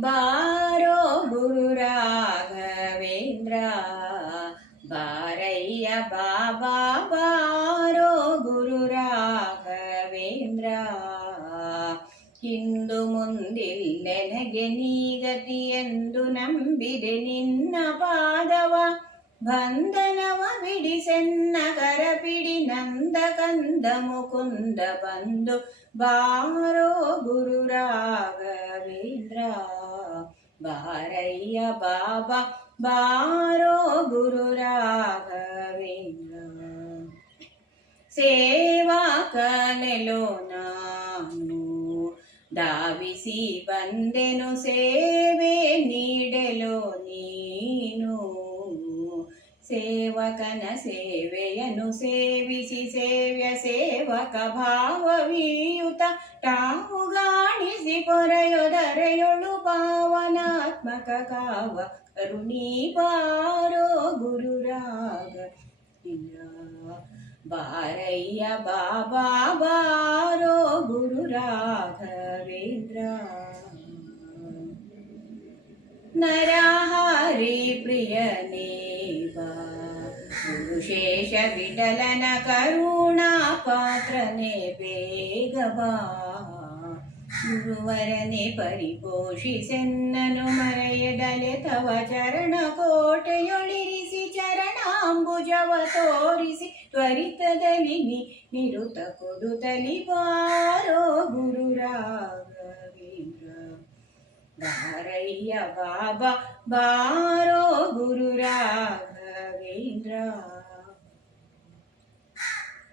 ಬಾರೋ ಗುರು ರಾಘವೇಂದ್ರ, ಬಾರಯ್ಯ ಬಾಬಾ ಬಾರೋ ಗುರು ರಾಘವೇಂದ್ರ. ಇಂದು ಮುಂದಿಲ್ಲೆನಗೆ ನೀಗತಿಯೆಂದು ನಂಬಿದೆ ನಿನ್ನ ಪಾದವ, ಬಂಧನವ ಬಿಡಿಸೆನ್ನ ಕರಪಿಡಿ ನಂದ ಕಂದ ಮುಕುಂದ ಬಂದು ಬಾರೋ ಗುರು ರಾಘವೇಂದ್ರ. ಬಾರಯ್ಯ ಬಾಬಾ ಬಾರೋ ಗುರು ರಾಘವೇಂದ್ರ. ಸೇವಾ ಕಲೆಲೋ ನಾನು ಧಾವಿಸಿ ಬಂದೆನು, ಸೇವೆ ನೀಡಲೋ ನೀನು. ಸೇವಕನ ಸೇವೆಯನ್ನು ಸೇವಿಸಿ ಸೇವ್ಯ ಸೇವಕ ಭಾವವೀಯುತ ಟಾವುಗಾಣಿಸಿ ಪೊರೆಯೊದರೆಯೊಳು ಪಾವನಾತ್ಮಕ ಕಾವ ಕರುಣೀ ಬಾರೋ ಗುರು ರಾಘವೇಂದ್ರ. ಬಾರಯ್ಯ ಬಾಬಾ ಬಾರೋ ಗುರು ರಾಘವೇಂದ್ರ. ನರಹರಿ ಪ್ರಿಯನೇ ಬಾ, ಗುರುಶೇಷ ವಿಠಲನ ಕರುಣಾ ಪಾತ್ರನೇ ಬೇಗ ಬಾ. ಗುರುವರನೆ ಪರಿಪೋಷಿಸೆನ್ನನು ಮರೆಯದಲೆ ತವ ಚರಣ ಕೋಟೆಯೊಳಿರಿಸಿ, ಚರಣಾಂಬುಜವ ತೋರಿಸಿ ತ್ವರಿತದಲ್ಲಿ ನಿರುತ ಕೊಡುತ್ತಲಿ ಬಾರೋ ಗುರು ರಾಘವೇಂದ್ರ. ಬಾರಯ್ಯ ಬಾಬಾ ಬಾರೋ ಗುರು ರಾಘವೇಂದ್ರ.